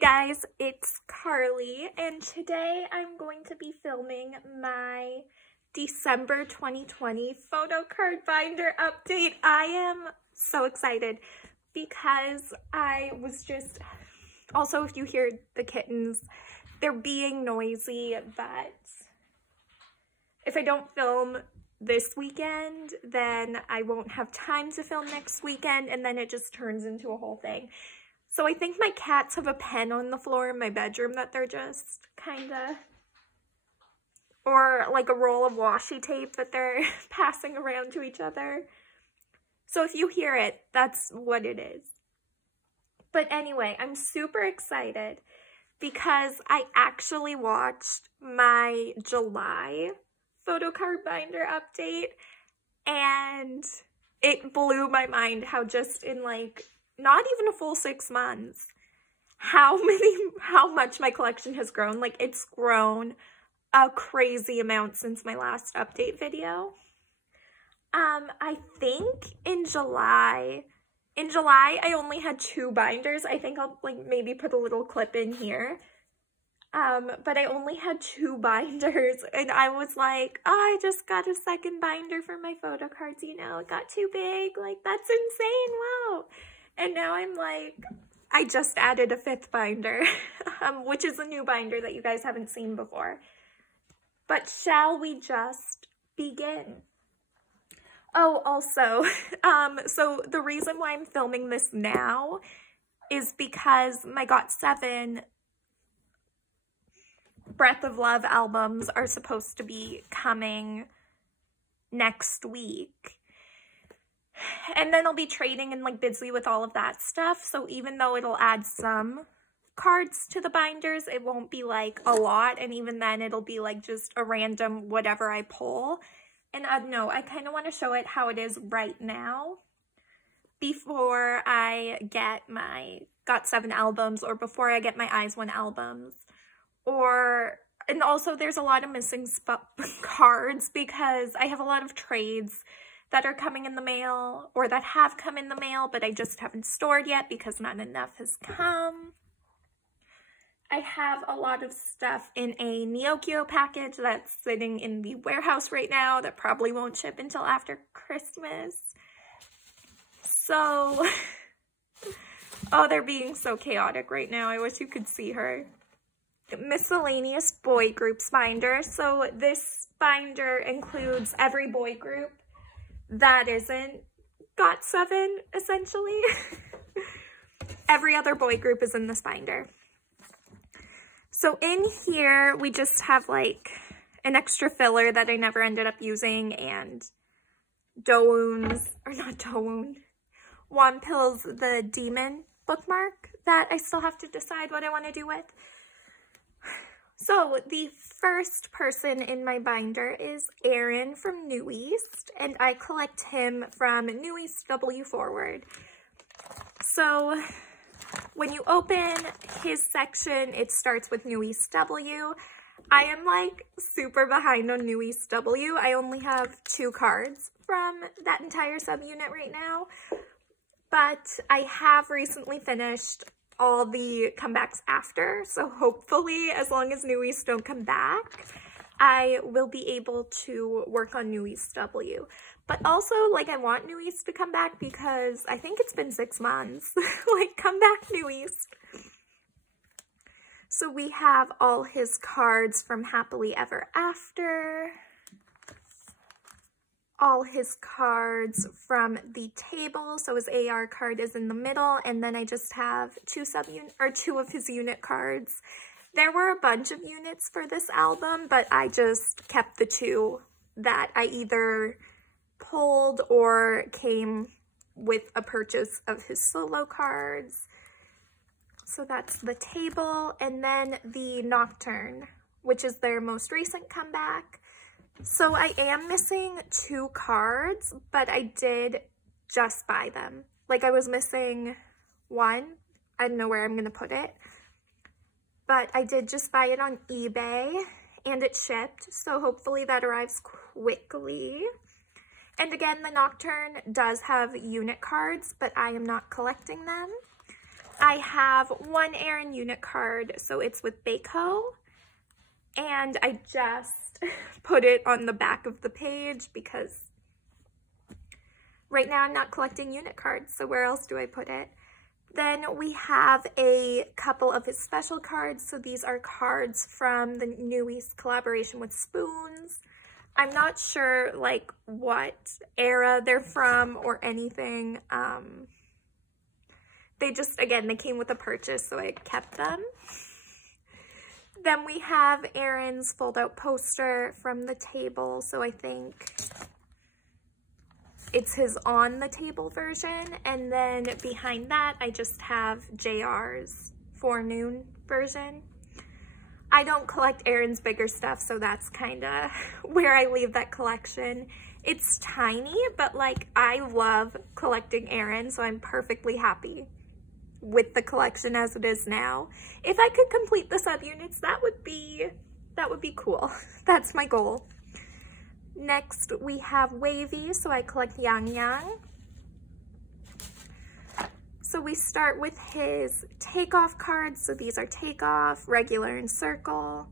guys, it's Carly, and today I'm going to be filming my December 2020 Photocard binder update. I am so excited because I was just, also if you hear the kittens, they're being noisy, but if I don't film this weekend, then I won't have time to film next weekend, and then it just turns into a whole thing. So I think my cats have a pen on the floor in my bedroom that they're just kinda, or like a roll of washi tape that they're passing around to each other. So if you hear it, that's what it is. But anyway, I'm super excited because I actually watched my July Photocard binder update, and it blew my mind how just in like not even a full 6 months, how much my collection has grown. Like, it's grown a crazy amount since my last update video. I think in July I only had 2 binders. I think I'll like maybe put a little clip in here. But I only had 2 binders, and I was like, oh, I just got a second binder for my photo cards, you know, it got too big, like, that's insane, wow. And now I'm like, I just added a 5th binder, which is a new binder that you guys haven't seen before. But shall we just begin? Oh, also, so the reason why I'm filming this now is because my GOT7 Breath of Love albums are supposed to be coming next week. And then I'll be trading and like busy with all of that stuff. So even though it'll add some cards to the binders, it won't be like a lot. And even then it'll be like just a random whatever I pull. And I don't know, I kind of want to show it how it is right now before I get my GOT7 albums, or before I get my Eyes One albums. And also there's a lot of missing cards because I have a lot of trades that are coming in the mail, or that have come in the mail, but I just haven't stored yet because not enough has come. I have a lot of stuff in a Neokyo package that's sitting in the warehouse right now that probably won't ship until after Christmas. So, oh, they're being so chaotic right now. I wish you could see her. Miscellaneous boy groups binder. So this binder includes every boy group that isn't GOT7, essentially. Every other boy group is in this binder. So in here, we just have like an extra filler that I never ended up using, and Wonpil's the Demon bookmark that I still have to decide what I want to do with. So the first person in my binder is Aaron from New East, and I collect him from New East W Forward. So when you open his section, it starts with New East W. I am like super behind on New East W. I only have 2 cards from that entire subunit right now, but I have recently finished all the comebacks after, so hopefully, as long as New East don't come back, I will be able to work on New East W. But also, like, I want New East to come back because I think it's been 6 months. Like, come back, New East. So we have all his cards from Happily Ever After, all his cards from the table, so his AR card is in the middle, and then I just have 2 of his unit cards. There were a bunch of units for this album, but I just kept the 2 that I either pulled or came with a purchase of his solo cards. So that's the table, and then the Nocturne, which is their most recent comeback. So I am missing 2 cards, but I did just buy them. Like, I was missing 1. I don't know where I'm going to put it. But I did just buy it on eBay, and it shipped, so hopefully that arrives quickly. And again, the Nocturne does have unit cards, but I am not collecting them. I have one Aaron unit card, so it's with Baco, and I just put it on the back of the page because right now I'm not collecting unit cards, so where else do I put it? Then we have a couple of his special cards. So these are cards from the New East collaboration with Spoons. I'm not sure like what era they're from or anything. They just, again, they came with a purchase, so I kept them. Then we have Aaron's fold-out poster from the table. So I think it's his on the table version, and then behind that I just have JR's forenoon version. I don't collect Aaron's bigger stuff, so that's kind of where I leave that collection. It's tiny, but like I love collecting Aaron, so I'm perfectly happy with the collection as it is now. If I could complete the subunits, that would be cool. That's my goal. Next, we have Wavy, so I collect Yang Yang. So we start with his takeoff cards. So these are takeoff, regular and circle,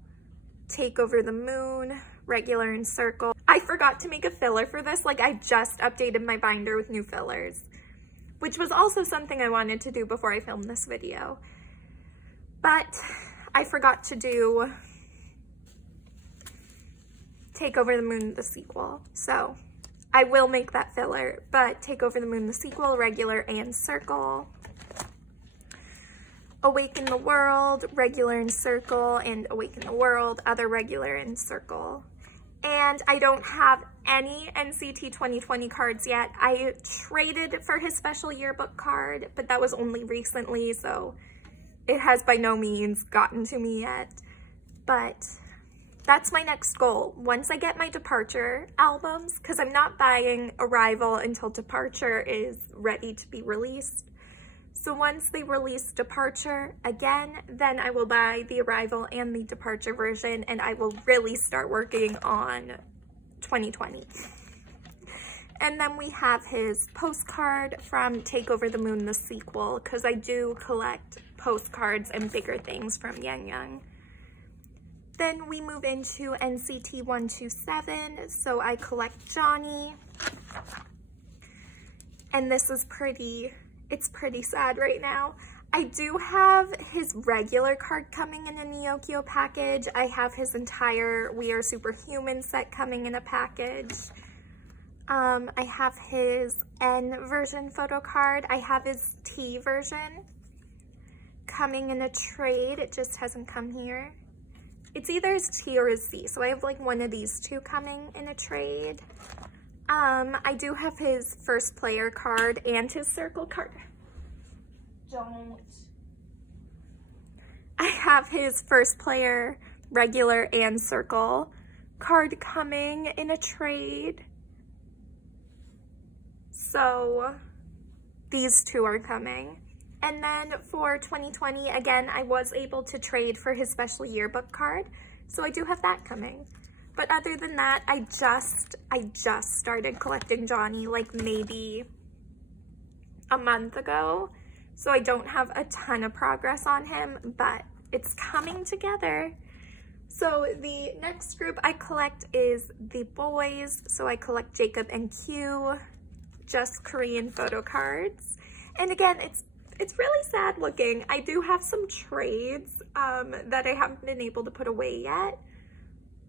take over the moon, regular and circle. I forgot to make a filler for this. Like I just updated my binder with new fillers, which was also something I wanted to do before I filmed this video. But I forgot to do Take Over the Moon, the sequel. So I will make that filler, but Take Over the Moon, the sequel, regular and circle. Awaken the World, regular and circle, and Awaken the World, other regular and circle. And I don't have any NCT 2020 cards yet. I traded for his special yearbook card, but that was only recently, so it has by no means gotten to me yet. But that's my next goal. Once I get my Departure albums, because I'm not buying Arrival until Departure is ready to be released. So once they release Departure again, then I will buy the Arrival and the Departure version, and I will really start working on 2020. And then we have his postcard from Take Over the Moon, the sequel, because I do collect postcards and bigger things from Yang Yang. Then we move into NCT 127, so I collect Johnny. And this is it's pretty sad right now. I do have his regular card coming in a Neokyo package. I have his entire We Are Superhuman set coming in a package. I have his N version photo card. I have his T version coming in a trade. It just hasn't come here. It's either his T or his C, so I have like one of these two coming in a trade. I do have his first player card and his circle card. I have his first player, regular and circle card coming in a trade. So these two are coming. And then for 2020, again, I was able to trade for his special yearbook card. So I do have that coming. But other than that, I just started collecting Johnny like maybe a month ago. So I don't have a ton of progress on him, but it's coming together. So the next group I collect is the boys. So I collect Jacob and Q, just Korean photo cards. And again, it's really sad looking. I do have some trades that I haven't been able to put away yet.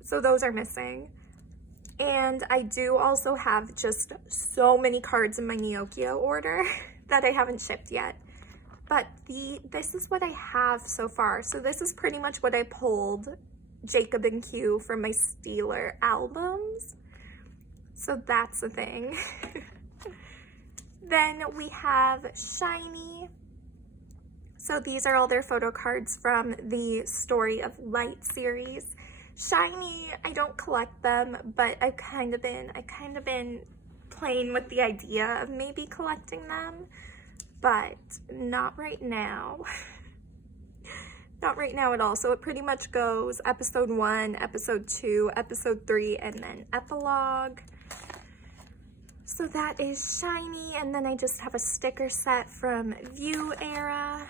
So those are missing. And I do also have just so many cards in my Neokyo order that I haven't shipped yet. But this is what I have so far. So this is pretty much what I pulled Jacob and Q from my Steeler albums. So that's the thing. Then we have Shiny. So these are all their photo cards from the Story of Light series. Shiny, I don't collect them, but I've kind of been playing with the idea of maybe collecting them, but not right now. Not right now at all. So it pretty much goes episode 1, episode 2, episode 3, and then epilogue. So that is Shiny, and then I just have a sticker set from View era.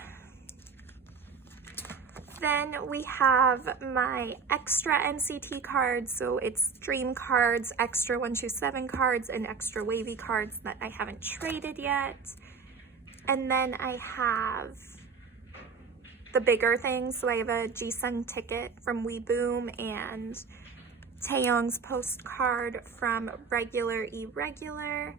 Then we have my extra NCT cards, so it's Dream cards, extra 127 cards, and extra wavy cards that I haven't traded yet. And then I have the bigger things, so I have a Jisung ticket from Weeboom and Taeyong's postcard from Regular Irregular.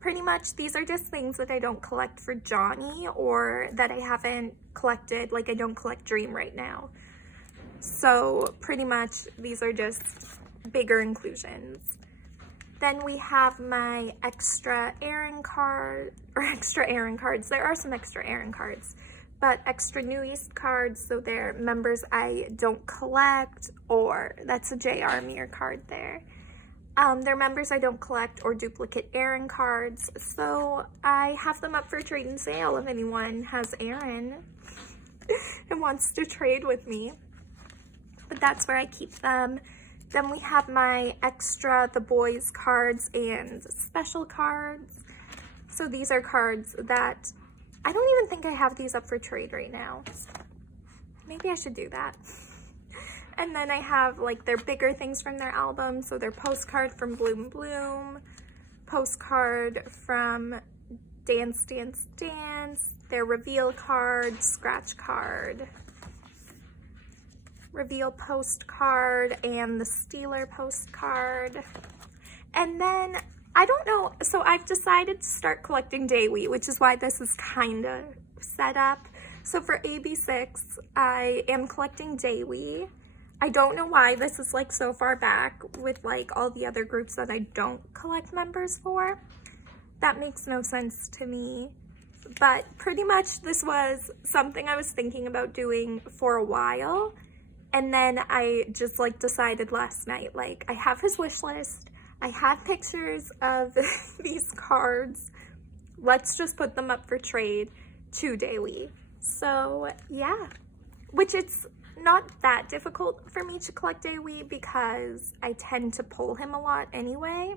Pretty much these are just things that I don't collect for Johnny, or that I haven't collected, like I don't collect Dream right now. So pretty much these are just bigger inclusions. Then we have my extra Aaron card, or extra Aaron cards. There are some extra Aaron cards, but extra New East cards, so they're members I don't collect, or that's a JR Mir card there. They're members I don't collect, or duplicate Aaron cards, so I have them up for trade and sale if anyone has Aaron and wants to trade with me. But that's where I keep them. Then we have my extra The Boys cards and special cards. So these are cards that I don't even think I have these up for trade right now. Maybe I should do that. And then I have like their bigger things from their album. So their postcard from Bloom Bloom, postcard from Dance Dance Dance, their reveal card, scratch card, reveal postcard, and the Steeler postcard. And then I don't know, so I've decided to start collecting Daewee, which is why this is kind of set up. So for AB6, I am collecting Daewee. I don't know why this is like so far back with like all the other groups that I don't collect members for. That makes no sense to me. But pretty much this was something I was thinking about doing for a while. And then I just like decided last night, like I have his wish list. I have pictures of these cards. Let's just put them up for trade to Daewee. So yeah, which it's not that difficult for me to collect Daewee because I tend to pull him a lot anyway.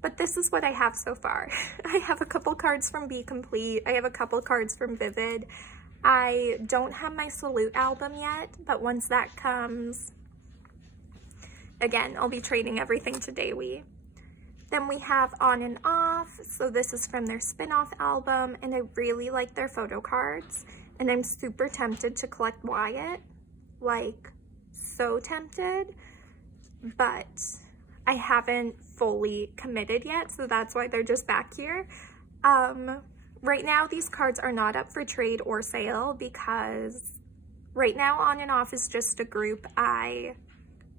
But this is what I have so far. I have a couple cards from Be Complete. I have a couple cards from Vivid. I don't have my Salute album yet, but once that comes, again, I'll be trading everything to Daewee. Then we have On and Off. So this is from their spin-off album, and I really like their photo cards. And I'm super tempted to collect Wyatt, like so tempted, but I haven't fully committed yet, so that's why they're just back here. Right now, these cards are not up for trade or sale because right now On and Off is just a group I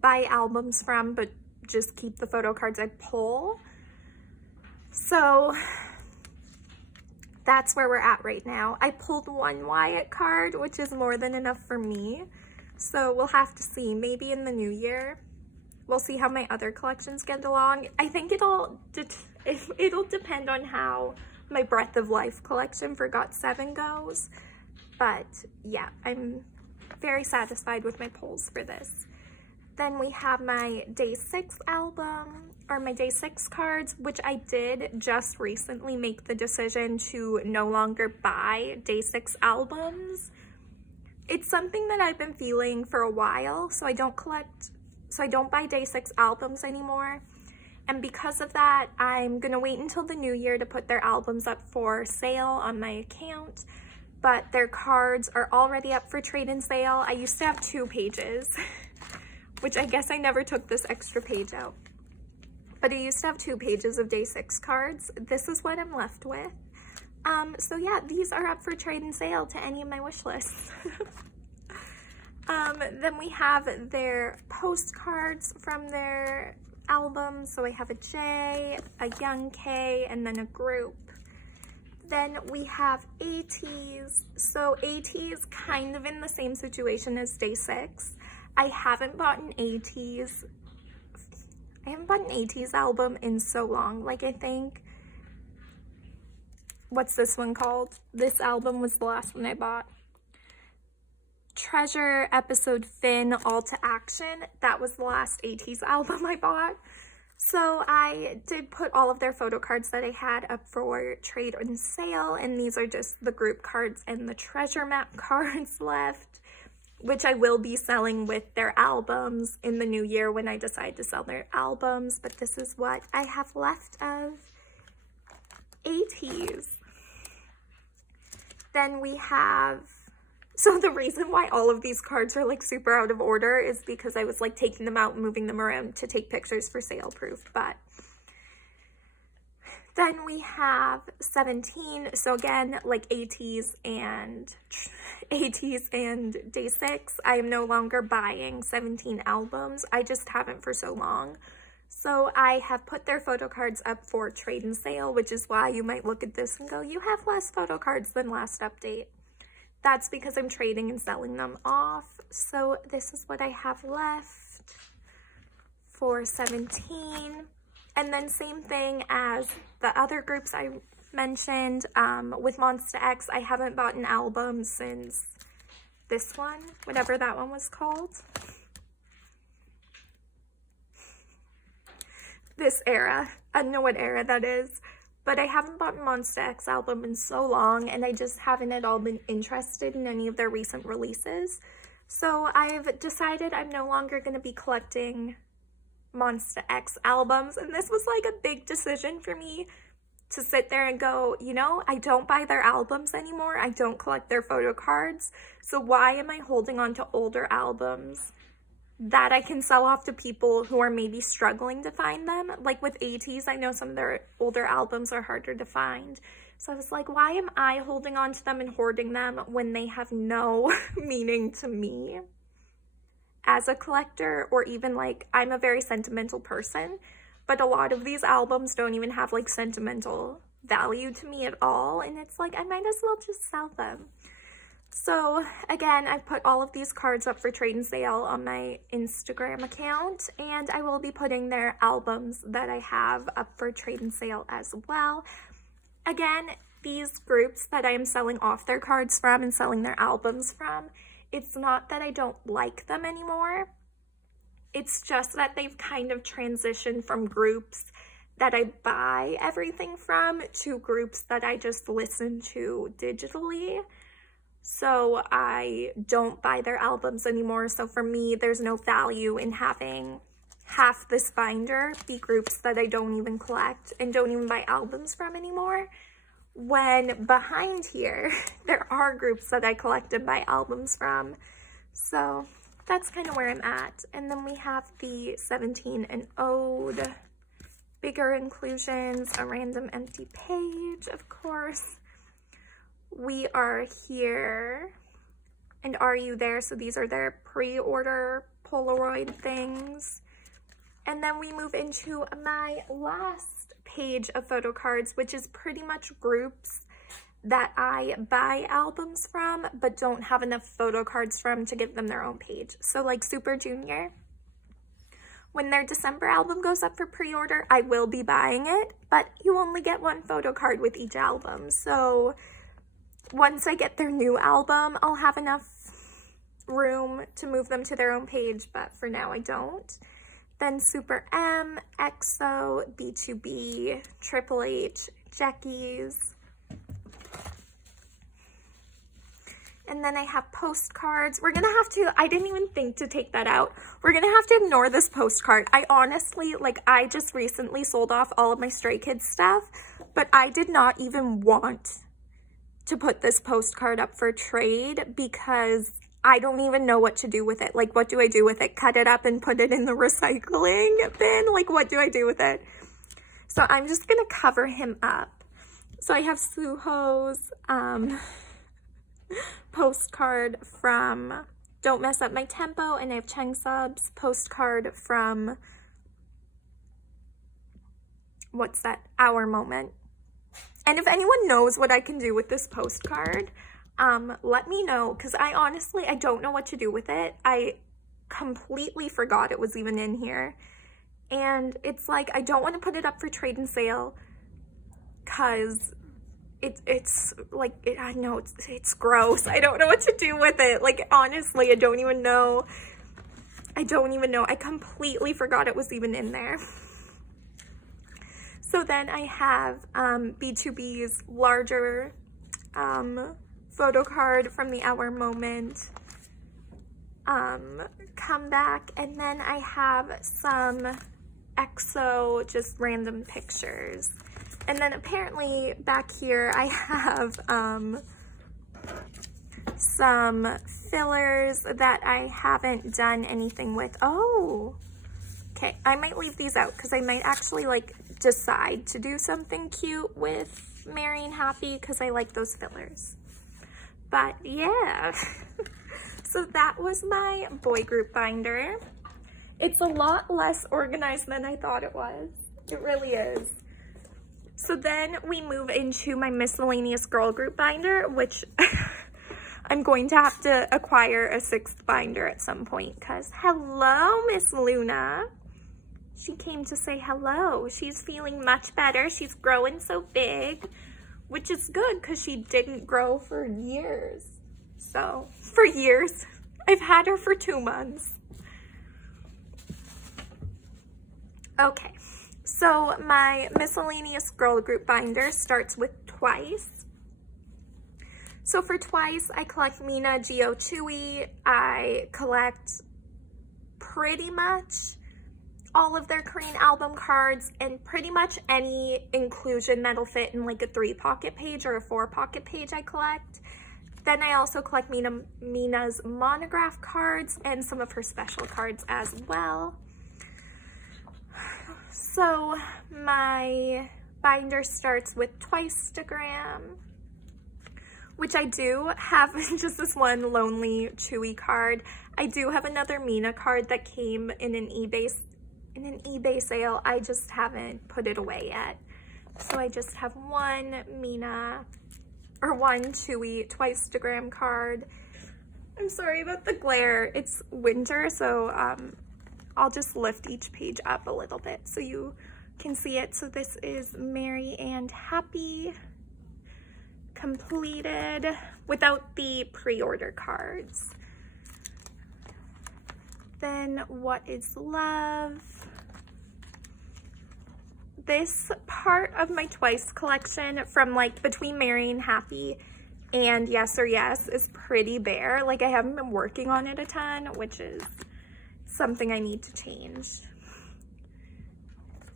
buy albums from, but just keep the photo cards I pull. So that's where we're at right now. I pulled one Wyatt card, which is more than enough for me. So we'll have to see. Maybe in the new year, we'll see how my other collections get along. I think it'll depend on how my Breath of Life collection for GOT7 goes. But yeah, I'm very satisfied with my pulls for this. Then we have my Day 6 album, or my Day 6 cards, which I did just recently make the decision to no longer buy Day 6 albums. It's something that I've been feeling for a while, so I don't buy Day 6 albums anymore. And because of that, I'm gonna wait until the new year to put their albums up for sale on my account. But their cards are already up for trade and sale. I used to have 2 pages, which I guess I never took this extra page out. But I used to have 2 pages of Day 6 cards. This is what I'm left with. So yeah, these are up for trade and sale to any of my wish lists. Then we have their postcards from their album. So I have a J, a Young K, and then a group. Then we have ATEEZ. So ATEEZ is kind of in the same situation as Day 6. I haven't bought an ATEEZ album in so long. Like, I think, what's this one called? This album was the last one I bought. Treasure, Episode Fin, All to Action. That was the last ATEEZ album I bought. So I did put all of their photo cards that I had up for trade and sale, and these are just the group cards and the treasure map cards left, which I will be selling with their albums in the new year when I decide to sell their albums. But this is what I have left of ATEEZ. Then we have, so the reason why all of these cards are like super out of order is because I was like taking them out and moving them around to take pictures for sale proof. But then we have 17. So again, like ATEEZ and Day 6. I am no longer buying 17 albums. I just haven't for so long. So I have put their photo cards up for trade and sale, which is why you might look at this and go, you have less photo cards than last update. That's because I'm trading and selling them off. So this is what I have left for 17. And then same thing as the other groups I mentioned. With Monsta X, I haven't bought an album since this one, whatever that one was called. This era. I don't know what era that is. But I haven't bought a Monsta X album in so long, and I just haven't at all been interested in any of their recent releases. So I've decided I'm no longer going to be collecting Monsta X albums, and this was like a big decision for me to sit there and go, you know, I don't buy their albums anymore. I don't collect their photo cards. So why am I holding on to older albums that I can sell off to people who are maybe struggling to find them? Like with ATEEZ, I know some of their older albums are harder to find. So I was like, why am I holding on to them and hoarding them when they have no meaning to me as a collector? Or even like, I'm a very sentimental person, but a lot of these albums don't even have like sentimental value to me at all. And it's like, I might as well just sell them. So again, I've put all of these cards up for trade and sale on my Instagram account, and I will be putting their albums that I have up for trade and sale as well. Again, these groups that I am selling off their cards from and selling their albums from, it's not that I don't like them anymore. It's just that they've kind of transitioned from groups that I buy everything from to groups that I just listen to digitally. So I don't buy their albums anymore. So for me, there's no value in having half this binder be groups that I don't even collect and don't even buy albums from anymore. When behind here, there are groups that I collect and buy albums from. So that's kind of where I'm at. And then we have the 17 and Ode, bigger inclusions, a random empty page, of course. We are here, and Are You There? So these are their pre-order Polaroid things. And then we move into my last page of photo cards, which is pretty much groups that I buy albums from, but don't have enough photo cards from to give them their own page. So like Super Junior, when their December album goes up for pre-order, I will be buying it, but you only get one photo card with each album. So once I get their new album, I'll have enough room to move them to their own page, but for now I don't. Then Super M, EXO, B2B, Triple H, Jackies. And then I have postcards. We're gonna have to, I didn't even think to take that out. We're gonna have to ignore this postcard. I honestly, like, I just recently sold off all of my Stray Kids stuff, but I did not even want to put this postcard up for trade because I don't even know what to do with it. Like, what do I do with it? Cut it up and put it in the recycling bin? Like, what do I do with it? So I'm just gonna cover him up. So I have Suho's postcard from Don't Mess Up My Tempo, and I have Changsub's postcard from, what's that? Our Moment. And if anyone knows what I can do with this postcard, let me know, because I honestly, I don't know what to do with it. I completely forgot it was even in here. And it's like, I don't want to put it up for trade and sale because it's like, I know it's gross. I don't know what to do with it. Like, honestly, I don't even know. I completely forgot it was even in there. So then I have B2B's larger Photocard from the Hour Moment comeback, and then I have some EXO just random pictures. And then apparently back here I have some fillers that I haven't done anything with. Oh, okay, I might leave these out because I might actually like decide to do something cute with Merry and Happy because I like those fillers. But yeah, so that was my boy group binder. It's a lot less organized than I thought it was. It really is. So then we move into my miscellaneous girl group binder, which I'm going to have to acquire a 6th binder at some point because hello, Miss Luna. She came to say hello. She's feeling much better. She's growing so big, which is good because she didn't grow for years. So, for years. I've had her for 2 months. Okay, so my miscellaneous girl group binder starts with Twice. So for Twice, I collect Mina, Geo, Chewy. I collect pretty much all of their Korean album cards and pretty much any inclusion that'll fit in like a 3-pocket page or a 4-pocket page I collect. Then I also collect Mina's monograph cards and some of her special cards as well. So my binder starts with Twice-stagram, which I do have just this one lonely Chewy card. I do have another Mina card that came in an eBay sale. I just haven't put it away yet. So I just have one Mina, or one Chewy Twice-stagram card. I'm sorry about the glare. It's winter, so I'll just lift each page up a little bit so you can see it. So this is Merry and Happy, completed without the pre-order cards. Then What Is Love? This part of my Twice collection from like between Merry and Happy and Yes or Yes is pretty bare. Like I haven't been working on it a ton, which is something I need to change.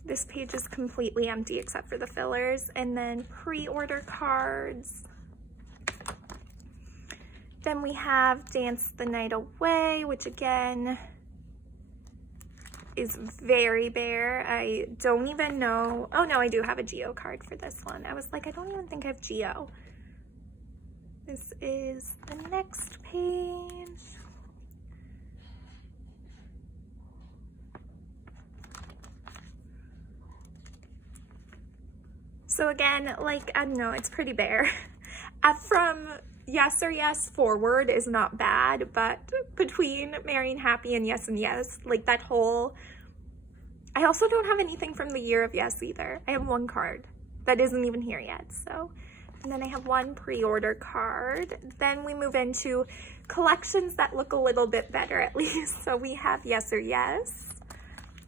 This page is completely empty except for the fillers. And then pre-order cards. Then we have Dance the Night Away, which again is very bare. I don't even know. Oh no, I do have a Geo card for this one. I was like, I don't even think I have Geo. This is the next page. So again, like, I don't know, it's pretty bare. From Yes or Yes forward is not bad, but between Merry and Happy and Yes and Yes, like that whole, I also don't have anything from the year of Yes either. I have one card that isn't even here yet, so. And then I have one pre-order card. Then we move into collections that look a little bit better at least. So we have Yes or Yes.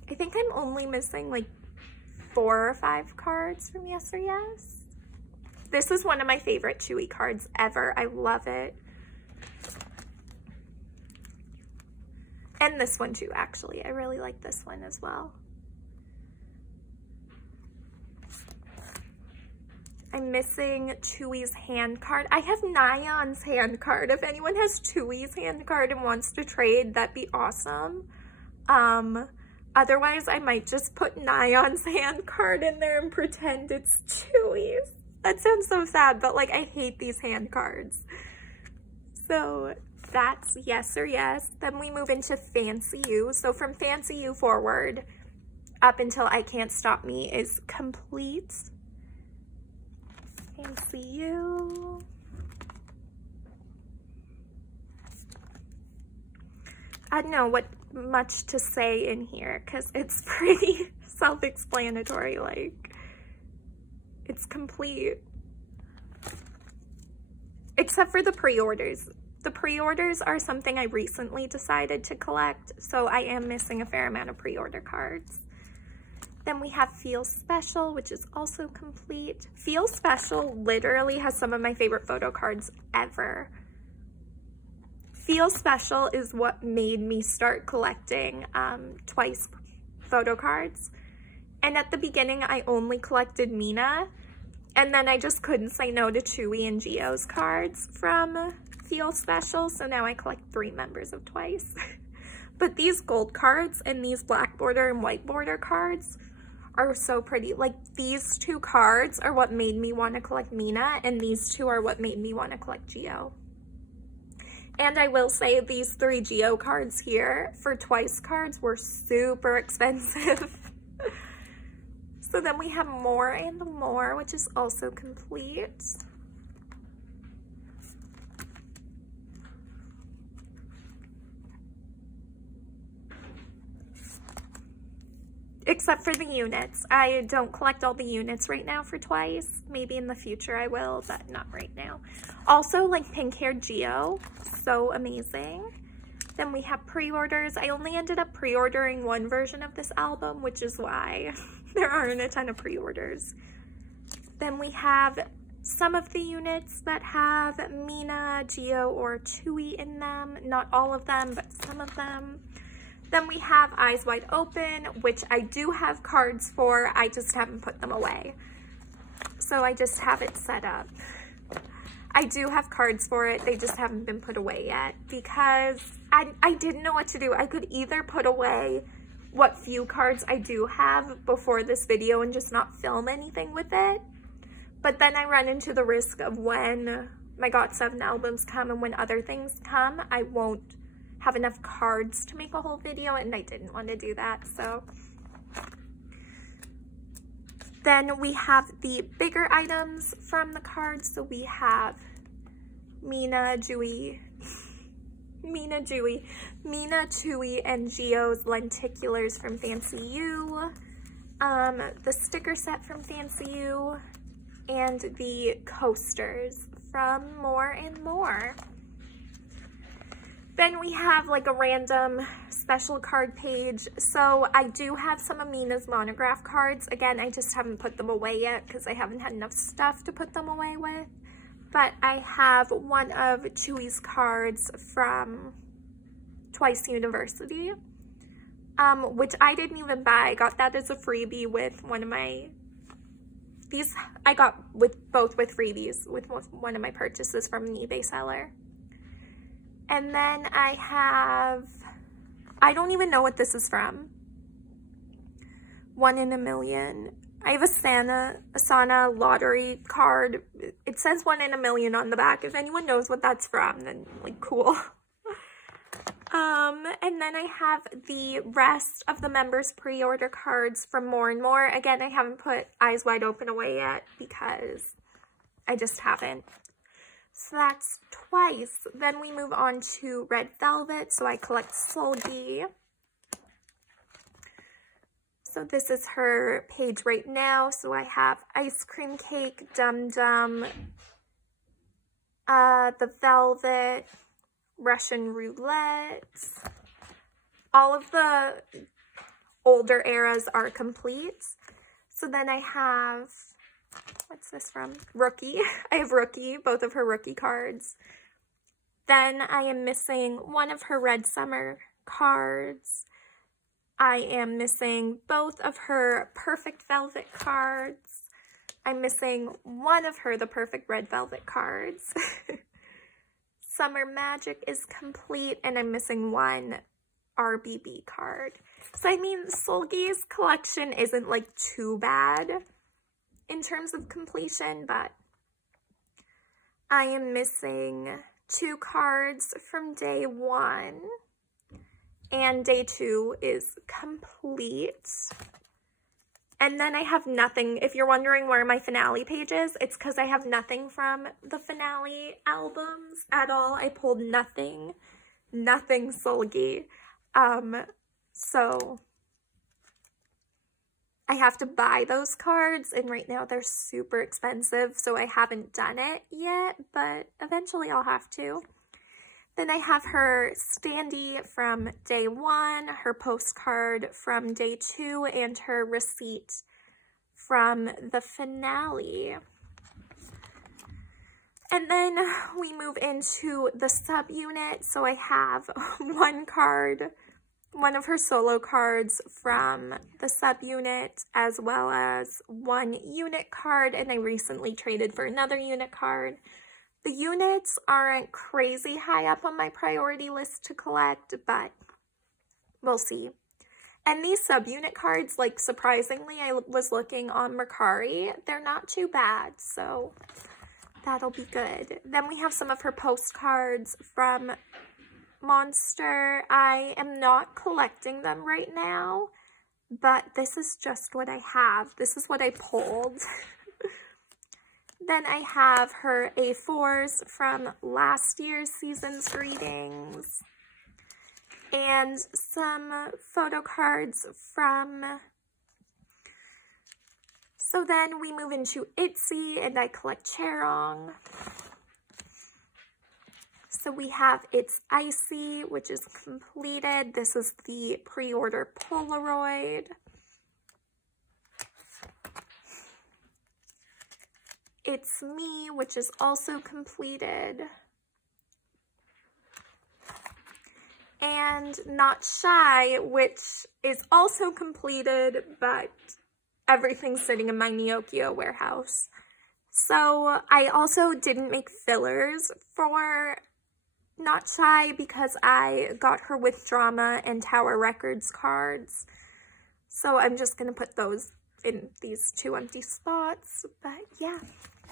I think I'm only missing like 4 or 5 cards from Yes or Yes. This is one of my favorite Chewy cards ever. I love it. And this one too, actually. I really like this one as well. I'm missing Chewy's hand card. I have Nayeon's hand card. If anyone has Chewy's hand card and wants to trade, that'd be awesome. Otherwise, I might just put Nayeon's hand card in there and pretend it's Chewy's. That sounds so sad, but like I hate these hand cards. So that's Yes or Yes. Then we move into Fancy You. So from Fancy You forward up until I Can't Stop Me is complete. Fancy You. I don't know what much to say in here because it's pretty self-explanatory. Like, it's complete. Except for the pre-orders. The pre-orders are something I recently decided to collect, so I am missing a fair amount of pre-order cards. Then we have Feel Special, which is also complete. Feel Special literally has some of my favorite photo cards ever. Feel Special is what made me start collecting Twice photo cards. And at the beginning, I only collected Mina. And then I just couldn't say no to Chewy and Gio's cards from Feel Special. So now I collect 3 members of Twice. But these gold cards and these black border and white border cards are so pretty. Like, these 2 cards are what made me want to collect Mina, and these 2 are what made me want to collect Gio. And I will say these 3 Gio cards here for Twice cards were super expensive. So then we have More and More, which is also complete. Except for the units. I don't collect all the units right now for Twice. Maybe in the future I will, but not right now. Also, like, pink-haired Gio. So amazing. Then we have pre-orders. I only ended up pre-ordering 1 version of this album, which is why there aren't a ton of pre-orders. Then we have some of the units that have Mina, Gio, or Chewy in them. Not all of them, but some of them. Then we have Eyes Wide Open, which I do have cards for. I just haven't put them away. So I just have it set up. I do have cards for it. They just haven't been put away yet because I didn't know what to do. I could either put away what few cards I do have before this video and just not film anything with it. But then I run into the risk of when my GOT7 albums come and when other things come, I won't have enough cards to make a whole video, and I didn't want to do that. So then we have the bigger items from the cards. So we have Mina, Chewy, and Gio's lenticulars from Fancy You, the sticker set from Fancy You, and the coasters from More and More. Then we have like a random special card page. So I do have some of Mina's monograph cards. Again, I just haven't put them away yet because I haven't had enough stuff to put them away with. But I have one of Chewy's cards from Twice University, which I didn't even buy. I got that as a freebie with one of my, I got both with freebies with one of my purchases from an eBay seller. And then I don't even know what this is from. 1 in a Million. I have a Asana lottery card. It says 1 in a Million on the back. If anyone knows what that's from, then like cool. And then I have the rest of the members pre-order cards from More and More. Again, I haven't put Eyes Wide Open away yet because I just haven't. So that's Twice. Then we move on to Red Velvet. So I collect Solgi. So this is her page right now. So I have Ice Cream Cake, Dum Dum, the Velvet, Russian Roulette. All of the older eras are complete. So then I have, what's this from? Rookie. I have Rookie, both of her Rookie cards. Then I am missing one of her Red Summer cards. I am missing both of her Perfect Velvet cards. I'm missing one of her The Perfect Red Velvet cards. Summer Magic is complete, and I'm missing one RBB card. So I mean, Solgi's collection isn't like too bad in terms of completion, but I am missing 2 cards from day 1, and day 2 is complete. And then I have nothing. If you're wondering where my finale page is, it's because I have nothing from the finale albums at all. I pulled nothing Solgi. So I have to buy those cards, and right now they're super expensive, so I haven't done it yet, but eventually I'll have to. Then I have her standee from day 1, her postcard from day 2, and her receipt from the finale. And then we move into the subunit. So I have one card, one of her solo cards from the subunit, as well as one unit card, and I recently traded for another unit card. The units aren't crazy high up on my priority list to collect, but we'll see. And these subunit cards, like, surprisingly, I was looking on Mercari, they're not too bad, so that'll be good. Then we have some of her postcards from Monster. I am not collecting them right now, but this is just what I have. This is what I pulled. Then I have her A4s from last year's season's readings, and some photo cards from... So then we move into Itzy, and I collect Chaerong. So we have It's Icy, which is completed. This is the pre-order Polaroid. It's Me, which is also completed. And Not Shy, which is also completed, but everything's sitting in my Neokyo warehouse. So I also didn't make fillers for Not Shy because I got her with Drama and Tower Records cards. So I'm just going to put those in these 2 empty spots. But yeah,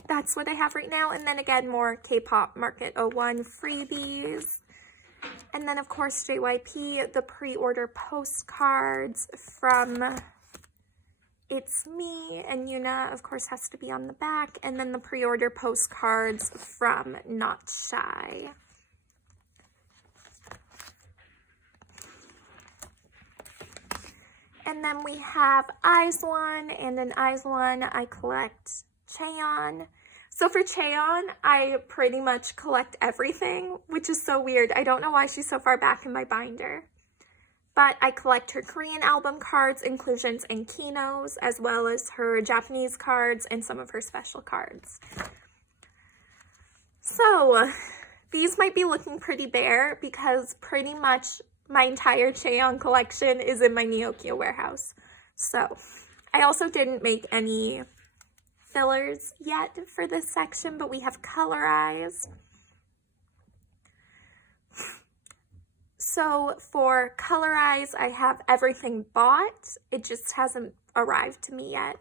that's what I have right now. And then again, more Kpop Market 01 freebies. And then of course JYP, the pre-order postcards from It's Me, and Yuna of course has to be on the back. And then the pre-order postcards from Not Shy. And then we have IZ*ONE, and in IZ*ONE I collect Chaeyeon. So for Chaeyeon, I pretty much collect everything, which is so weird. I don't know why she's so far back in my binder. But I collect her Korean album cards, inclusions, and kinos, as well as her Japanese cards and some of her special cards. So these might be looking pretty bare because pretty much my entire Chaeyeon collection is in my Neokyo warehouse. So I also didn't make any fillers yet for this section, but we have Colorize. So for Colorize, I have everything bought. It just hasn't arrived to me yet.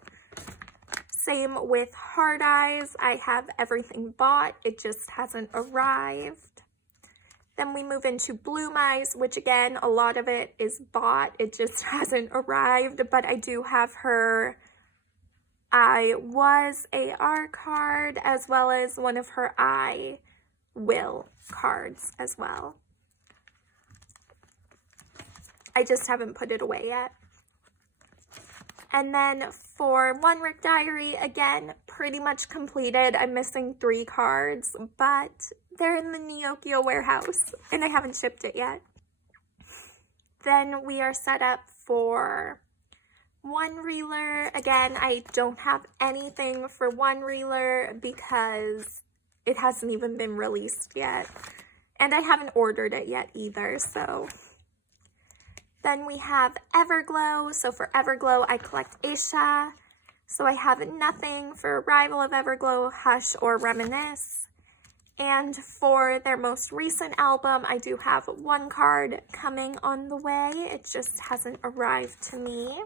Same with Hard Eyes. I have everything bought. It just hasn't arrived. Then we move into Bloom Eyes, which again, a lot of it is bought. It just hasn't arrived, but I do have her I Was AR card, as well as one of her I Will cards as well. I just haven't put it away yet. And then for One Rick Diary, again, pretty much completed. I'm missing 3 cards, but they're in the Neokyo warehouse, and I haven't shipped it yet. Then we are set up for One Reeler. Again, I don't have anything for One Reeler because it hasn't even been released yet. And I haven't ordered it yet either, so... Then we have Everglow. So for Everglow, I collect Aisha. So I have nothing for Arrival of Everglow, Hush, or Reminisce. And for their most recent album, I do have 1 card coming on the way. It just hasn't arrived to me.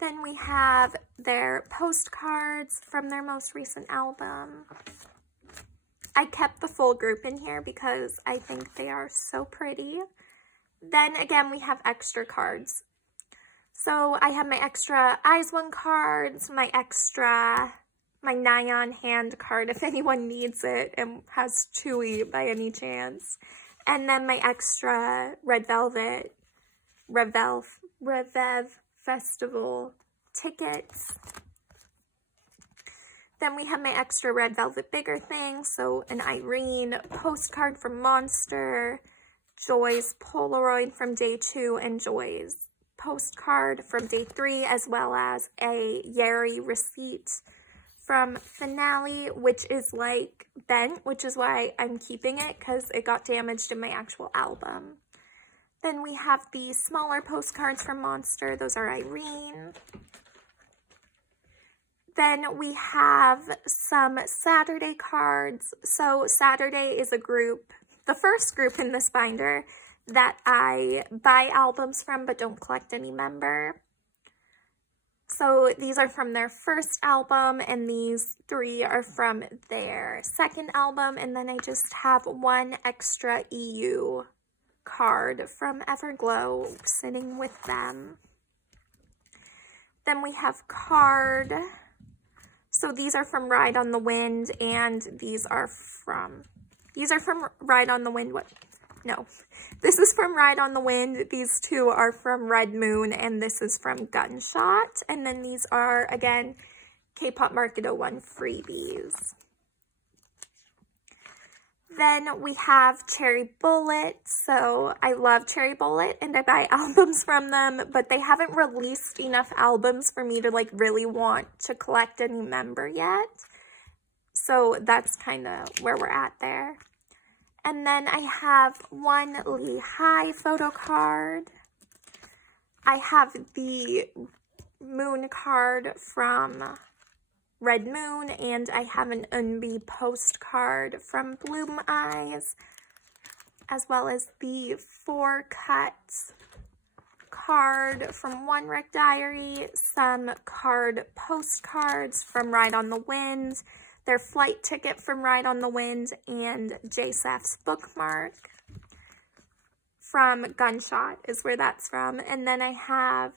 Then we have their postcards from their most recent album. I kept the full group in here because I think they are so pretty. Then again, we have extra cards. So I have my extra IZ*ONE cards, my Nyan hand card if anyone needs it and has Chewy by any chance. And then my extra Red Velvet, Revev Festival tickets. Then we have my extra red velvet bigger thing. So an Irene postcard from Monster, Joy's Polaroid from day 2, and Joy's postcard from day 3, as well as a Yeri receipt from Finale, which is like bent, which is why I'm keeping it because it got damaged in my actual album. Then we have the smaller postcards from Monster. Those are Irene. Then we have some Saturday cards. So Saturday is a group, the first group in this binder, that I buy albums from but don't collect any member. So these are from their first album, and these 3 are from their second album, and then I just have one extra EU card from Everglow sitting with them. Then we have card. So these are from Ride on the Wind, and these are from Ride on the Wind. What? No, this is from Ride on the Wind. These 2 are from Red Moon, and this is from Gunshot. And then these are, again, Kpop Market 01 freebies. Then we have Cherry Bullet. So I love Cherry Bullet, and I buy albums from them, but they haven't released enough albums for me to like really want to collect any member yet. So that's kind of where we're at there. And then I have one Lehigh photo card. I have the Moon card from Red Moon, and I have an Eunbi postcard from Bloom Eyes, as well as the 4 Cut card from One Wreck Diary, some card postcards from Ride on the Wind, their flight ticket from Ride on the Wind, and JSAF's bookmark from Gunshot is where that's from. And then I have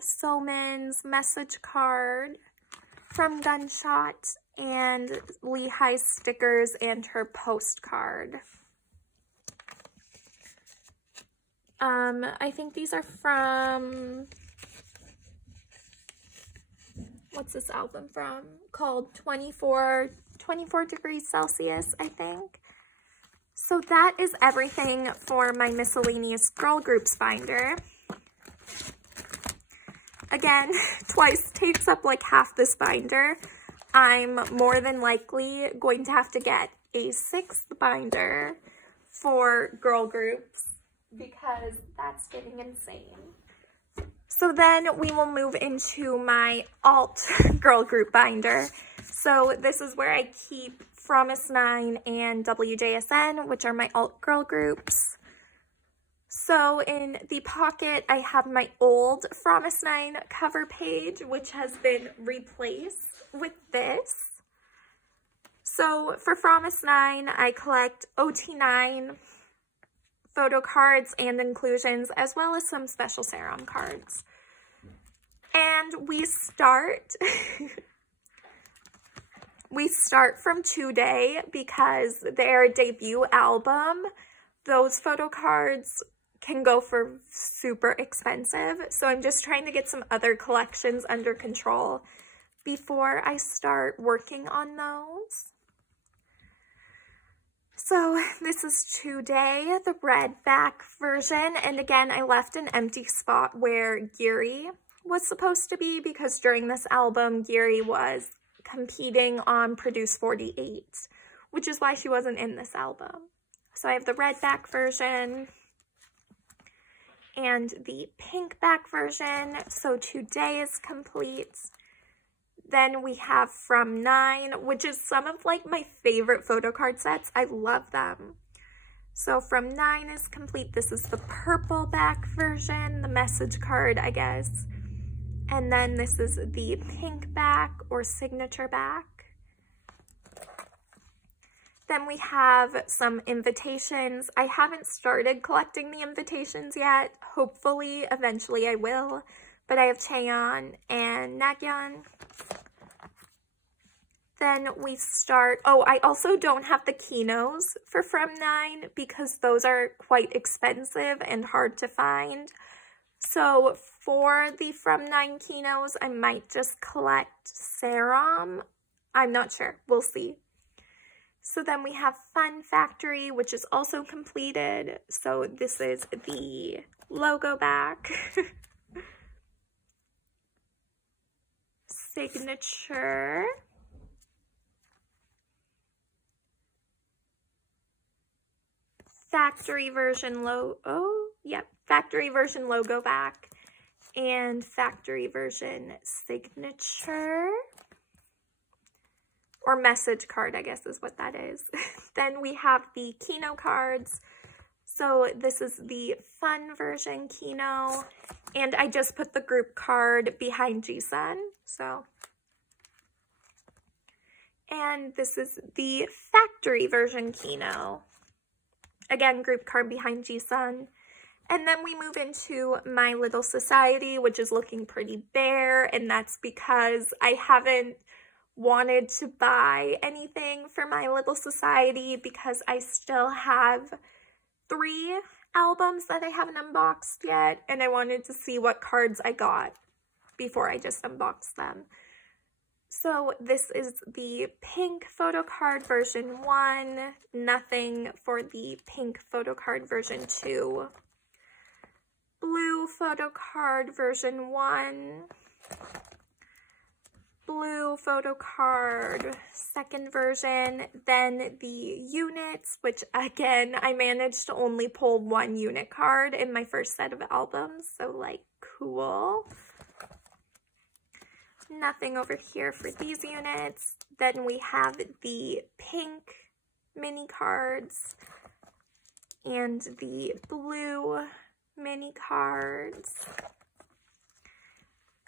Somin's message card from Gunshot, and Lehigh's stickers and her postcard. I think these are from, what's this album from? Called 24 degrees Celsius, I think. So that is everything for my miscellaneous girl groups binder. Again, twice takes up like half this binder. I'm more than likely going to have to get a 6th binder for girl groups because that's getting insane. So then we will move into my alt girl group binder. So this is where I keep Promise 9 and WJSN, which are my alt girl groups. So in the pocket, I have my old Promise 9 cover page, which has been replaced with this. So for Promise 9, I collect OT9 photo cards and inclusions, as well as some special serum cards. And we start from Today because their debut album, those photo cards can go for super expensive. So I'm just trying to get some other collections under control before I start working on those. So this is Today, the red back version. And again, I left an empty spot where Giri was supposed to be because during this album, Giri was competing on Produce 48, which is why she wasn't in this album. So I have the red back version and the pink back version. So Today is complete. Then we have From 9, which is some of like my favorite photo card sets. I love them. So From 9 is complete. This is the purple back version, the message card, I guess. And then this is the pink back or signature back. Then we have some invitations. I haven't started collecting the invitations yet. Hopefully, eventually I will. But I have Taeyeon and Nagyan. Then we start, oh, I also don't have the Kinos for From 9 because those are quite expensive and hard to find. So for the From 9 Kinos, I might just collect Serum I'm not sure. We'll see. So then we have Fun Factory, which is also completed. So this is the logo back. Signature. Factory version factory version logo back. And factory version signature. Or message card, I guess is what that is. Then we have the Kino cards. So this is the fun version Kino. And I just put the group card behind Jisun. So. And this is the factory version Kino. Again, group card behind Jisun. And then we move into My Little Society, which is looking pretty bare. And that's because I haven't wanted to buy anything for My Little Society because I still have 3 albums that I haven't unboxed yet, and I wanted to see what cards I got before I just unboxed them. So this is the pink Photocard version 1, nothing for the pink Photocard version 2, blue Photocard version 1, blue Photocard second version, then the units, which again, I managed to only pull 1 unit card in my first set of albums, so like, cool. Nothing over here for these units. Then we have the pink mini cards and the blue mini cards.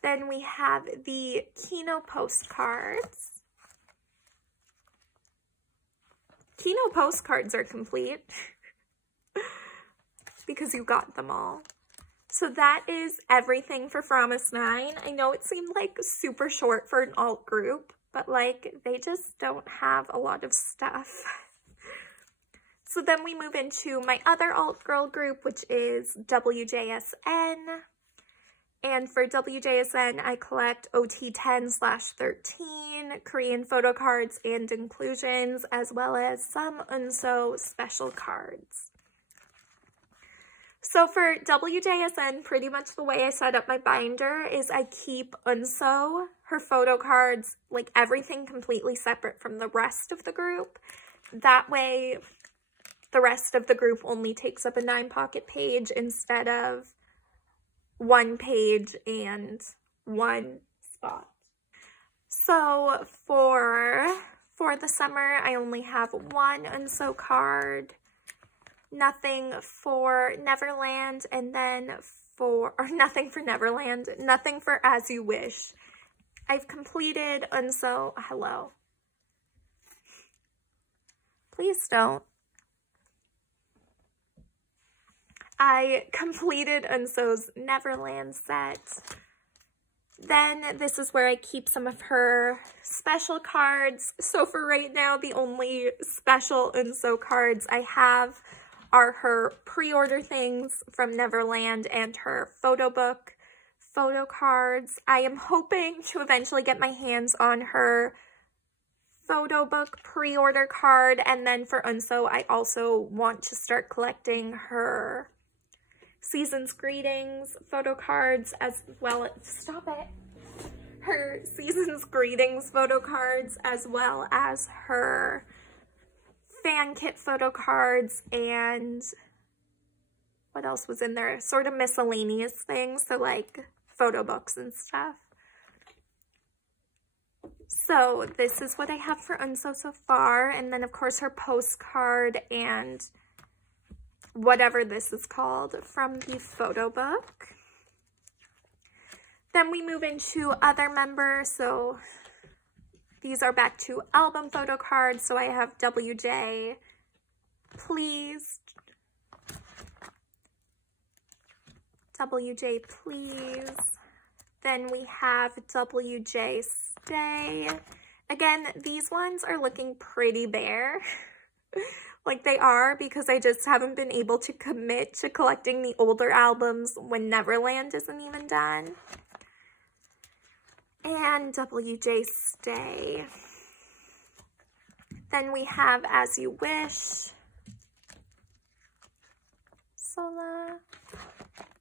Then we have the Kino postcards. Kino postcards are complete because you got them all. So that is everything for Promise 9. I know it seemed like super short for an alt group, but like they just don't have a lot of stuff. So then we move into my other alt girl group, which is WJSN. And for WJSN, I collect OT10/13, Korean photo cards and inclusions, as well as some Unso special cards. So for WJSN, pretty much the way I set up my binder is I keep Unso, her photo cards, like everything completely separate from the rest of the group. That way, the rest of the group only takes up a 9-pocket page instead of 1 page and 1 spot. So for the summer, I only have 1 Unso card, nothing for Neverland, and then nothing for Neverland, nothing for As You Wish. I've completed Unso, hello. Please don't. I completed Unso's Neverland set. Then this is where I keep some of her special cards. So for right now, the only special Unso cards I have are her pre-order things from Neverland and her photo book photo cards. I am hoping to eventually get my hands on her photo book pre-order card. And then for Unso, I also want to start collecting her Season's Greetings photo cards as well as, stop it, her Season's Greetings photo cards as well as her fan kit photo cards and what else was in there? Sort of miscellaneous things, so like photo books and stuff. So this is what I have for Unso so far, and then of course her postcard and whatever this is called from the photo book. Then we move into other members, so these are back to album photo cards. So I have WJ Please, WJ Please. Then we have WJ Stay. Again, these ones are looking pretty bare. Like they are, because I just haven't been able to commit to collecting the older albums when Neverland isn't even done. And WJ Stay. Then we have As You Wish, Sola,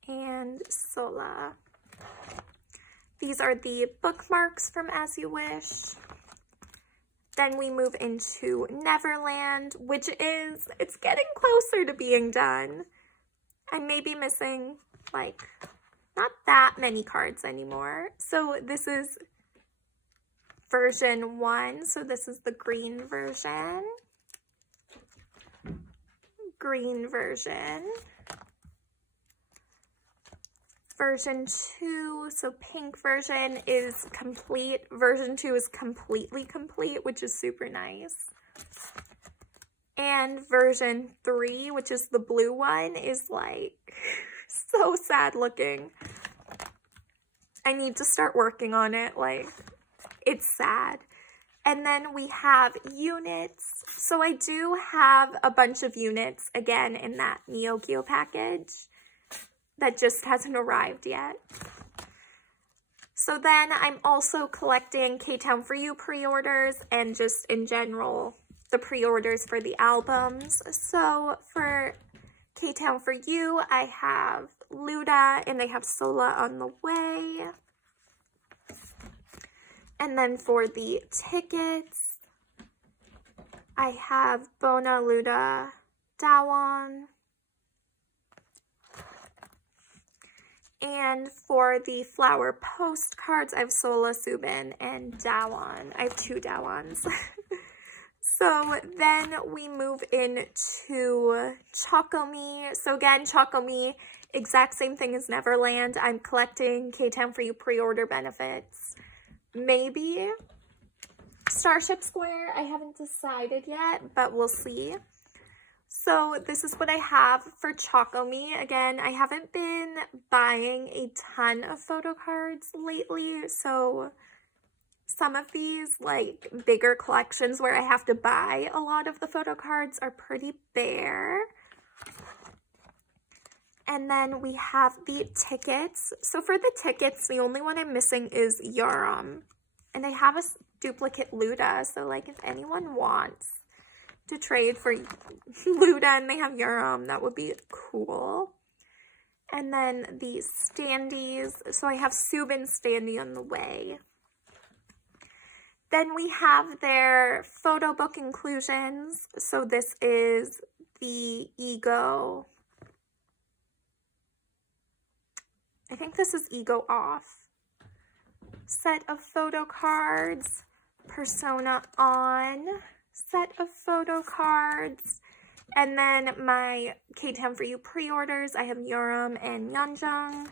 and Sola. These are the bookmarks from As You Wish. Then we move into Neverland, which is, it's getting closer to being done. I may be missing, like, not that many cards anymore. So this is version 1. So this is the green version. Green version. Version 2, so pink version is complete. Version 2 is completely complete, which is super nice. And version 3, which is the blue one, is like so sad looking. I need to start working on it, like it's sad. And then we have units. So I do have a bunch of units again in that Neokyo package that just hasn't arrived yet. So then I'm also collecting K-Town For You pre-orders and just in general the pre-orders for the albums. So for K-Town For You, I have Luda and I have Sola on the way. And then for the tickets, I have Bona, Luda, Dawon. And for the flower postcards, I have Sola, Subin, and Dawon. I have 2 Dawons. So then we move into Chocomi. So again, Chocomi, exact same thing as Neverland. I'm collecting K-Town For You pre-order benefits. Maybe Starship Square. I haven't decided yet, but we'll see. So this is what I have for Chocomi. Again, I haven't been buying a ton of photo cards lately, so some of these like bigger collections where I have to buy a lot of the photo cards are pretty bare. And then we have the tickets. So for the tickets, the only one I'm missing is Yaram. And I have a duplicate Luda, so like if anyone wants to trade for Luda and they have Yaram, that would be cool. And then the standees. So I have Subin standee on the way. Then we have their photo book inclusions. So this is the Ego. I think this is Ego Off. Set of photo cards. Persona On. Set of photo cards. And then my K-Town For You pre-orders. I have Yaram and Yeonjung.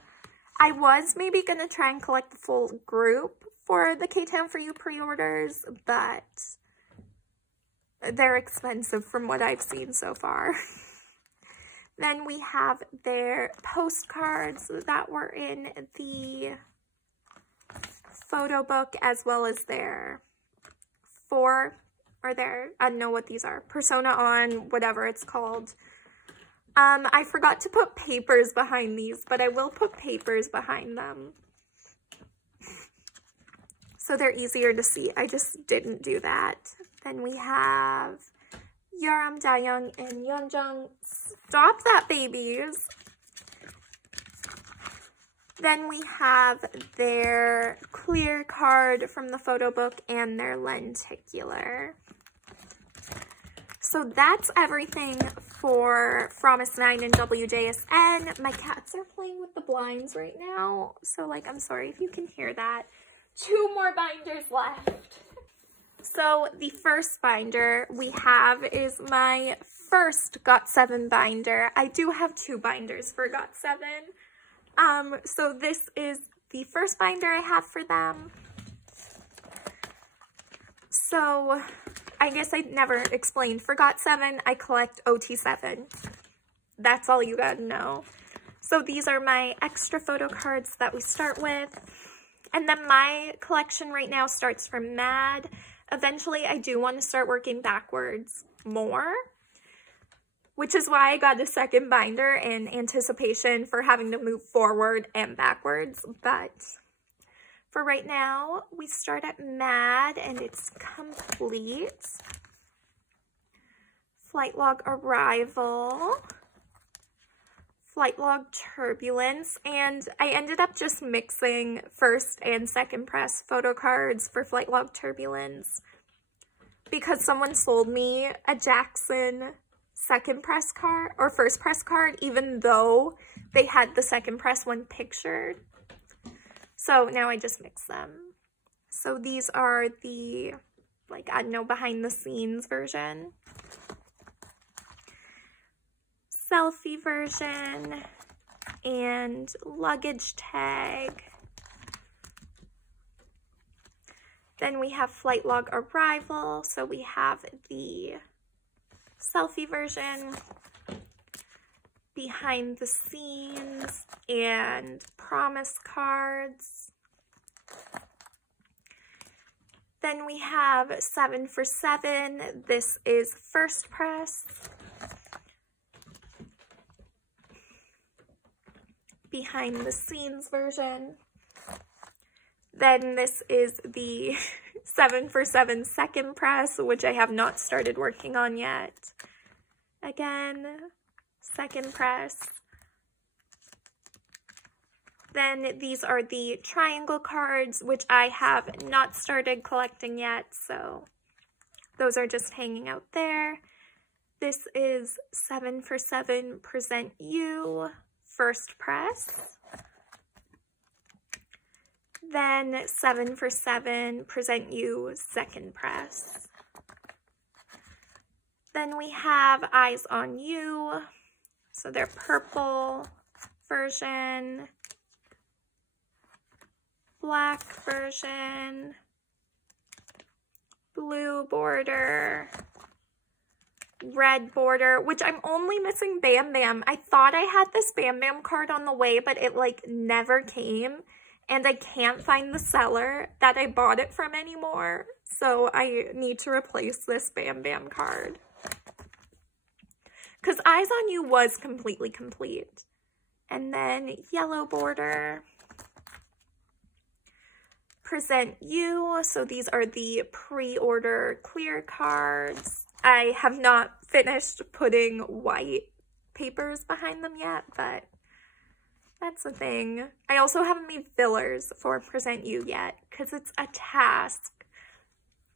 I was maybe going to try and collect the full group for the K-Town For You pre-orders, but they're expensive from what I've seen so far. Then we have their postcards that were in the photo book, as well as their I don't know what these are, Persona On, whatever it's called. I forgot to put papers behind these, but I will put papers behind them. So they're easier to see. I just didn't do that. Then we have Yaram, Dayoung, and Yeonjung. Stop that, babies. Then we have their clear card from the photo book and their lenticular. So that's everything for Fromis 9 and WJSN. My cats are playing with the blinds right now, so like I'm sorry if you can hear that. 2 more binders left. So the first binder we have is my first GOT7 binder. I do have 2 binders for GOT7. So this is the first binder I have for them. So I guess I never explained. For GOT7, I collect OT7. That's all you gotta know. So these are my extra photo cards that we start with. And then my collection right now starts from Mad. Eventually, I do want to start working backwards more, which is why I got a second binder in anticipation for having to move forward and backwards. But for right now, we start at Mad and it's complete. Flight Log Arrival, Flight Log Turbulence, and I ended up just mixing first and second press photo cards for Flight Log Turbulence because someone sold me a Jackson second press card or first press card even though they had the second press one pictured. So now I just mix them. So these are the, like, I don't know, behind the scenes version. Selfie version, and luggage tag. Then we have Flight Log Arrival, so we have the selfie version, behind the scenes, and promise cards. Then we have 7 for 7. This is first press. Behind the scenes version. Then this is the 7 for 7 second press, which I have not started working on yet. Again, second press. Then these are the triangle cards, which I have not started collecting yet, so those are just hanging out there. This is 7 for 7 Present You, first press. Then 7 for 7 Present You, second press. Then we have Eyes on You, so they're purple version, black version, blue border, red border, which I'm only missing Bam Bam. I thought I had this Bam Bam card on the way, but it like never came, and I can't find the seller that I bought it from anymore, so I need to replace this Bam Bam card. Because Eyes on You was completely complete. And then yellow border, Present You, so these are the pre-order clear cards. I have not finished putting white papers behind them yet, but that's a thing. I also haven't made fillers for Present You yet, because it's a task.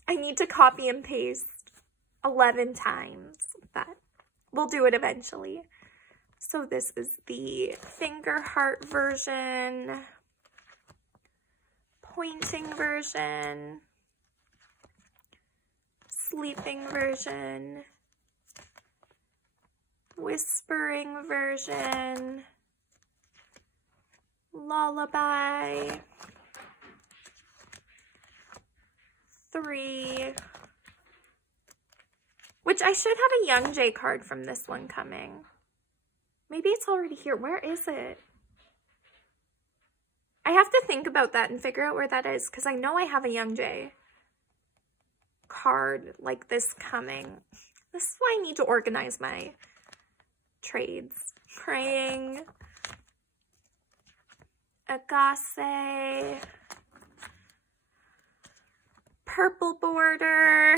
I need to copy and paste 11 times, but we'll do it eventually. So this is the finger heart version, pointing version, sleeping version, whispering version, lullaby, 3, which I should have a Young J card from this one coming. Maybe it's already here. Where is it? I have to think about that and figure out where that is, because I know I have a Young J card like this coming. This is why I need to organize my trades. Praying, Agase, purple border,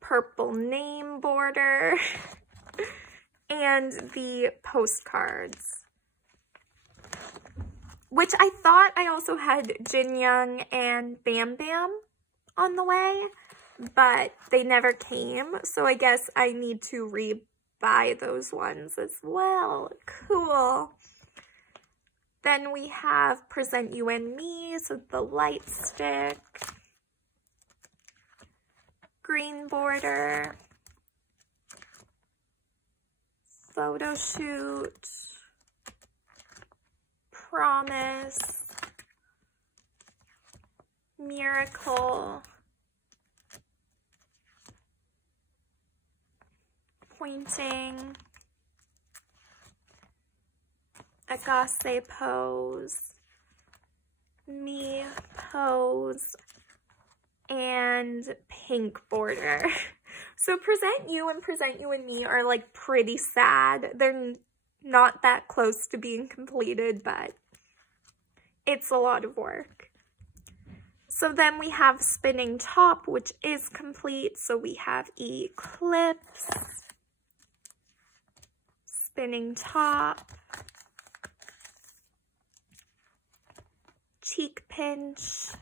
purple name border, and the postcards, which I thought I also had Jin Young and Bam Bam on the way, but they never came, so I guess I need to re-buy those ones as well. Cool. Then we have Present You and Me, so the light stick, green border, photo shoot, promise, miracle, pointing, Agase pose, me pose, and pink border. So Present You and Present You and Me are like pretty sad. They're not that close to being completed, but it's a lot of work. So then we have Spinning Top, which is complete. So we have Eclipse, Spinning Top, Cheek Pinch,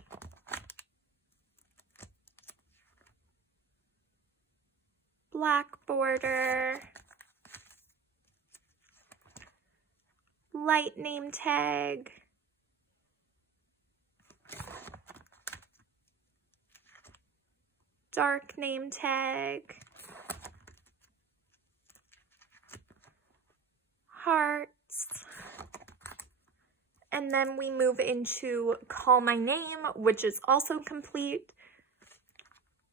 black border, light name tag, dark name tag, hearts, and then we move into Call My Name, which is also complete.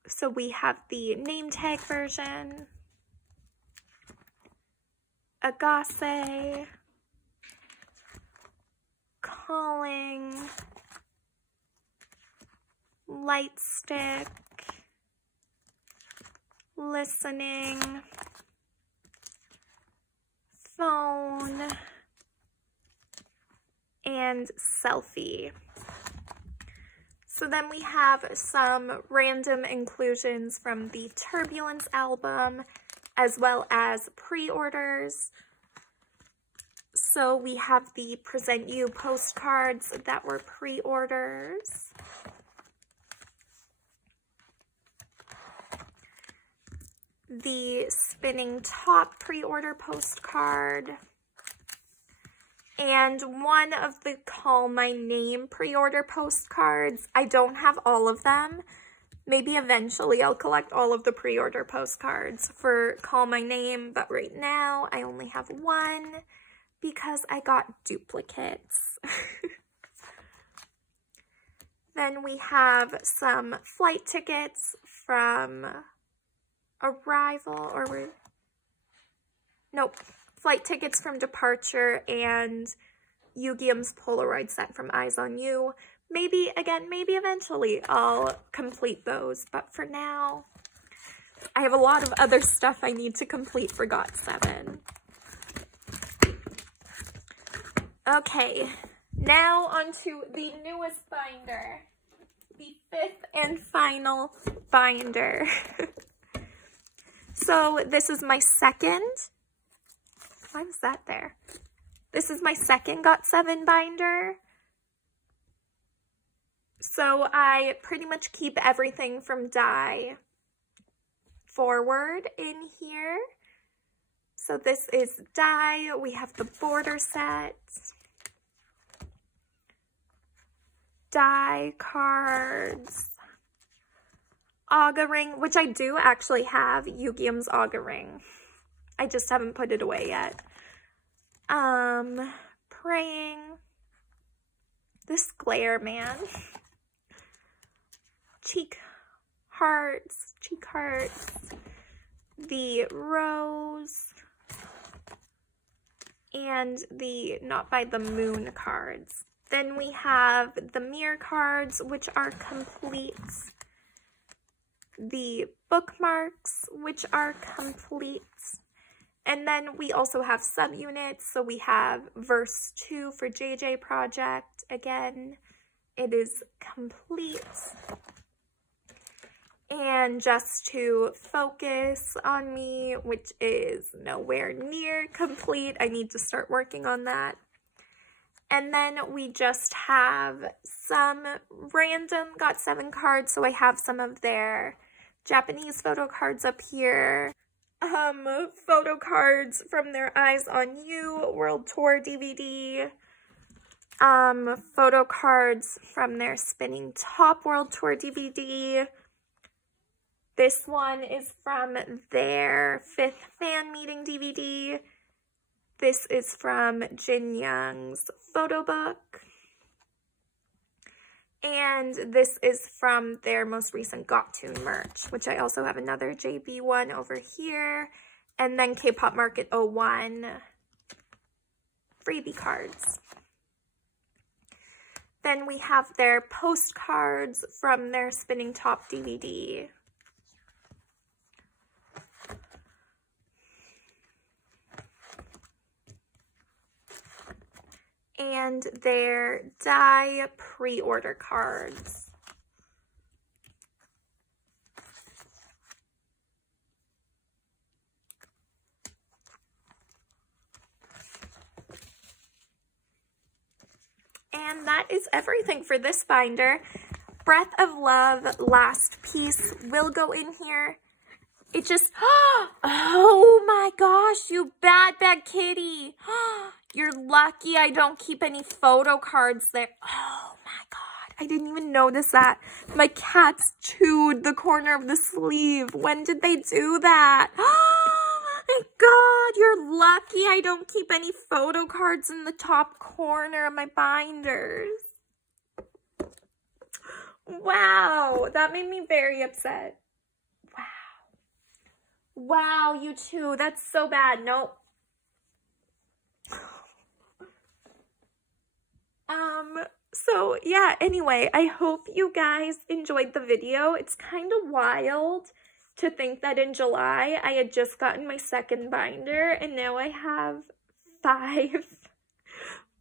So we have the name tag version, Agase, Calling, Light Stick, Listening, Phone, and Selfie. So then we have some random inclusions from the Turbulence album, as well as pre-orders. So we have the Present You postcards that were pre-orders. The Spinning Top pre-order postcard. And one of the Call My Name pre-order postcards. I don't have all of them. Maybe eventually I'll collect all of the pre-order postcards for Call My Name, but right now I only have one because I got duplicates. Then we have some flight tickets from Arrival, or nope. Flight tickets from Departure and Yugium's Polaroid set from Eyes on You. Maybe, again, maybe eventually I'll complete those. But for now, I have a lot of other stuff I need to complete for GOT7. Okay, now onto the newest binder. The 5th and final binder. So this is my second. Why was that there? This is my second GOT7 binder. So I pretty much keep everything from Die Forward in here. So this is Die. We have the border set, Die cards, Aga ring, which I do actually have Yugium's Aga ring. I just haven't put it away yet. Praying. This glare, man. Cheek hearts. The rose. And the Not by the Moon cards. Then we have the mirror cards, which are complete. The bookmarks, which are complete. And then we also have subunits. So we have verse 2 for JJ Project. Again, it is complete. And Just to Focus on Me, which is nowhere near complete. I need to start working on that. And then we just have some random GOT7 cards. So I have some of their Japanese photo cards up here. Photo cards from their Eyes on You World Tour DVD. Photo cards from their Spinning Top World Tour DVD. This one is from their 5th fan meeting DVD. This is from Jin Young's photo book. And this is from their most recent GOT2 merch, which I also have another JB one over here. And then Kpop Market 01 freebie cards. Then we have their postcards from their Spinning Top DVD. And their Die pre-order cards. And that is everything for this binder. Breath of Love, last piece, will go in here. It just, oh my gosh, you bad kitty. You're lucky I don't keep any photo cards there. Oh my God, I didn't even notice that. My cats chewed the corner of the sleeve. When did they do that? Oh my God, you're lucky I don't keep any photo cards in the top corner of my binders. Wow, that made me very upset. Wow, you two, that's so bad. Nope. So yeah, anyway, I hope you guys enjoyed the video. It's kind of wild to think that in July I had just gotten my second binder and now I have 5.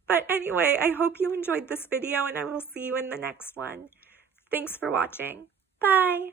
But anyway, I hope you enjoyed this video and I will see you in the next one. Thanks for watching. Bye.